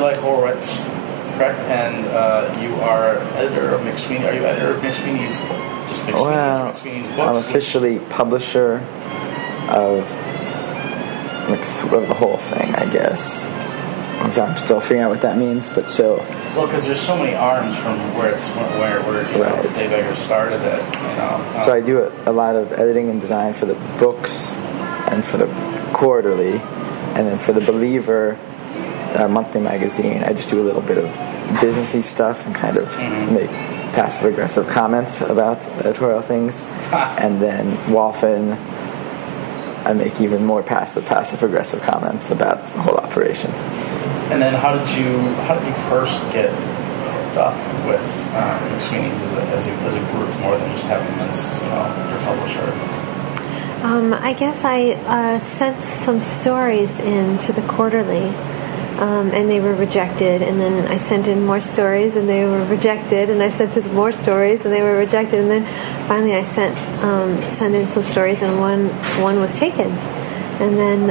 Eli Horowitz, correct? And you are editor of McSweeney. Are you editor of McSweeney's, just McSweeney's, well, or McSweeney's books? I'm officially publisher of the whole thing, I guess. I'm still figuring out what that means, but so... Well, because there's so many arms from where right. Dave Eggers started it, you know. So I do a lot of editing and design for the books and for the quarterly, and then for the Believer, our monthly magazine, I just do a little bit of businessy stuff and kind of make passive-aggressive comments about editorial things. And then Walfen, I make even more passive-aggressive comments about the whole operation. And then how did you first get hooked up with McSweeney's as a group, more than just having them as your publisher? I guess I sent some stories in to the quarterly, and they were rejected. And then I sent in more stories, and they were rejected. And I sent in more stories, and they were rejected. And then finally, I sent in some stories, and one was taken. And then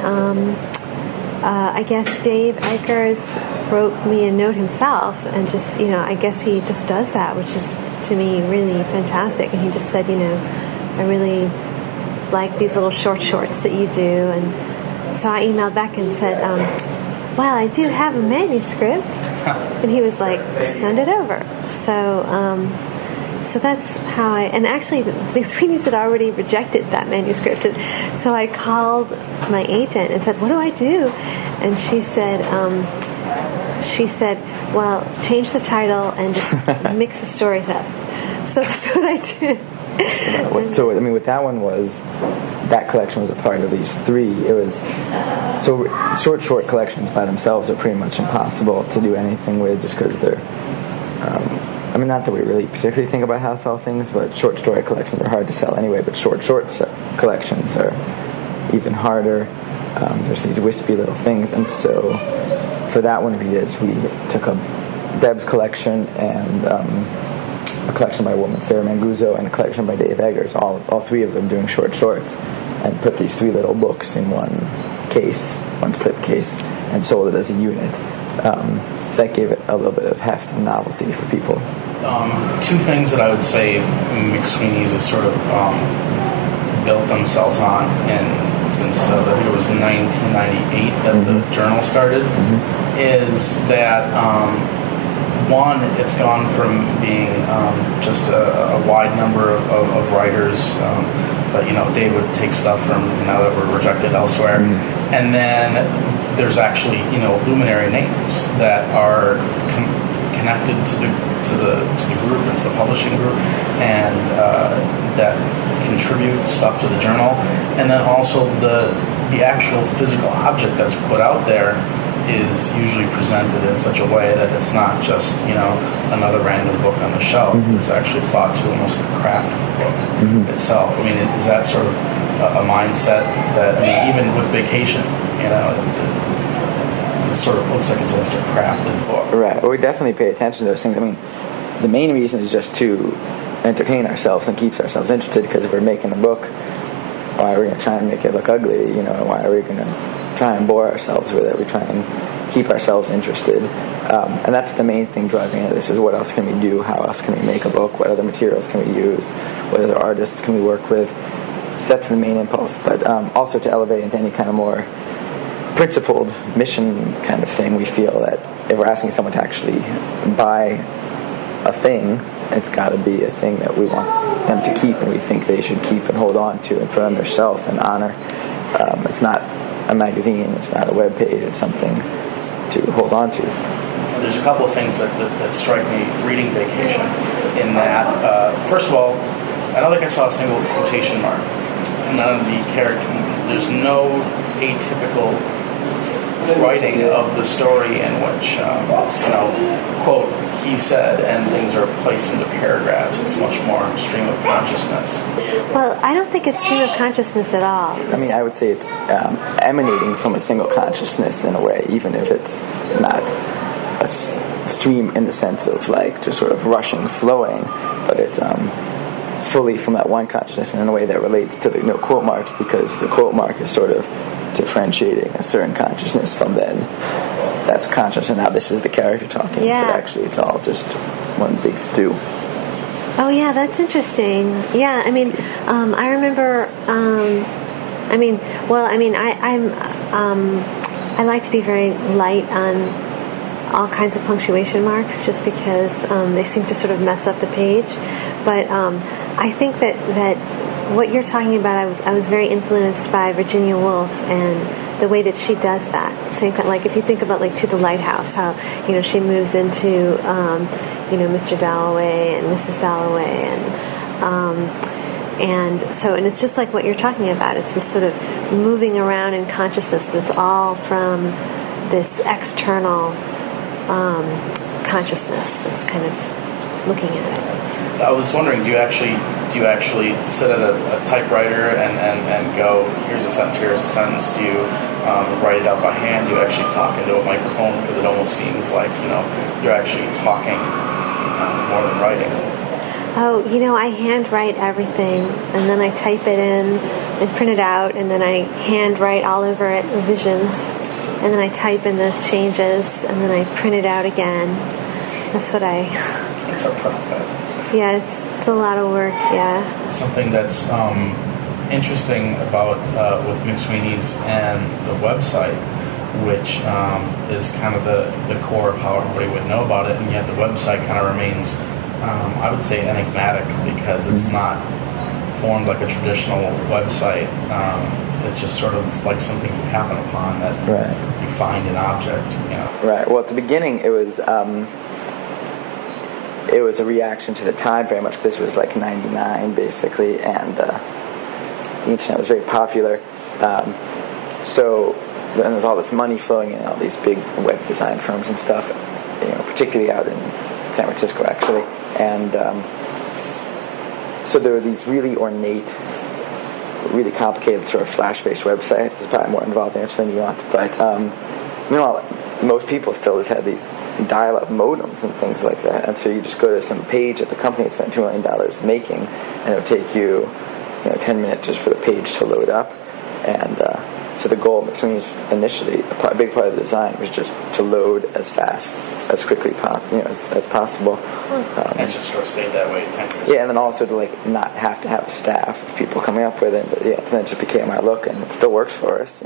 I guess Dave Eggers wrote me a note himself, and just I guess he just does that, which is to me really fantastic. And he just said, I really like these little shorts that you do. And so I emailed back and said, well, I do have a manuscript. And he was like, send it over. So that's how and actually the McSweeney's had already rejected that manuscript. And so I called my agent and said, what do I do? And she said, well, change the title and just mix the stories up. So that's what I did. So what that one was, that collection was a part of these three. It was so short collections by themselves are pretty much impossible to do anything with, just because they're not that we really particularly think about how to sell things, but short story collections are hard to sell anyway, but short collections are even harder. There's these wispy little things, and so for that one we took a Deb's collection and a collection by a woman, Sarah Manguzo, and a collection by Dave Eggers, all three of them doing shorts, and put these three little books in one slip case, and sold it as a unit. So that gave it a little bit of heft and novelty for people. Two things that I would say McSweeney's has sort of built themselves on, and since I think it was 1998 that the journal started, is that one, it's gone from being just a wide number of writers, but Dave would take stuff from that were rejected elsewhere, and then there's actually luminary names that are connected to the group and to the publishing group, and that contribute stuff to the journal, and then also the actual physical object that's put out there is usually presented in such a way that it's not just another random book on the shelf. There's actually thought to almost the craft of the book itself. I mean, is that sort of a mindset that even with Vacation, it sort of looks like it's almost a crafted book. Right. Well, we definitely pay attention to those things. I mean, the main reason is just to entertain ourselves and keeps ourselves interested, because if we're making a book, why are we going to try and make it look ugly? Why are we going to try and bore ourselves with it? We try and keep ourselves interested. And that's the main thing driving into this, is what else can we do? How else can we make a book? What other materials can we use? What other artists can we work with? So that's the main impulse. But also to elevate into any kind of more principled mission kind of thing, we feel that if we're asking someone to actually buy a thing, it's got to be a thing that we want them to keep, and we think they should keep and hold on to and put on their shelf and honor. It's not a magazine, it's not a web page, it's something to hold on to. There's a couple of things that strike me reading Vacation, in that, first of all, I don't think I saw a single quotation mark. None of the character, there's no atypical writing of the story in which it's, quote, he said, and things are placed into paragraphs. It's much more stream of consciousness. Well, I don't think it's stream of consciousness at all. I mean, I would say it's emanating from a single consciousness in a way, even if it's not a stream in the sense of like just sort of rushing, flowing, but it's fully from that one consciousness in a way that relates to the quote marks, because the quote mark is sort of differentiating a certain consciousness from then that's conscious, and now this is the character talking. Yeah. But actually, it's all just one big stew. Oh yeah, that's interesting. Yeah, I mean, I remember. I like to be very light on all kinds of punctuation marks, just because they seem to sort of mess up the page. But I think that what you're talking about, I was very influenced by Virginia Woolf and the way that she does that. Same kind, like if you think about like To the Lighthouse, how she moves into Mr. Dalloway and Mrs. Dalloway and it's just like what you're talking about. It's this sort of moving around in consciousness, but it's all from this external consciousness that's kind of looking at it. I was wondering, do you actually sit at a typewriter and go, here's a sentence? Do you write it out by hand? Do you actually talk into a microphone? Because it almost seems like you're actually talking more than writing. Oh, I hand write everything, and then I type it in and print it out, and then I hand write all over it revisions, and then I type in those changes, and then I print it out again. That's what It's a process. Yeah, it's a lot of work, yeah. Something that's interesting about with McSweeney's and the website, which is kind of the core of how everybody would know about it, and yet the website kind of remains, I would say, enigmatic, because it's not formed like a traditional website. It's just sort of like something you happen upon that you find an object. Right. Well, at the beginning, it was a reaction to the time very much. This was like 99 basically, and the internet was very popular. So then there's all this money flowing in, all these big web design firms and stuff, particularly out in San Francisco actually. And so there were these really ornate, really complicated sort of flash-based websites. It's probably more involved than you want, but most people still just had these dial-up modems and things like that, and so you just go to some page that the company had spent $2 million making, and it would take you 10 minutes just for the page to load up. And so the goal of McSweeney's initially, a big part of the design was just to load as fast, as quickly as possible. And just sort of stayed that way 10 years. Yeah, and then also to not have to have a staff of people coming up with it. But then it just became our look, and it still works for us,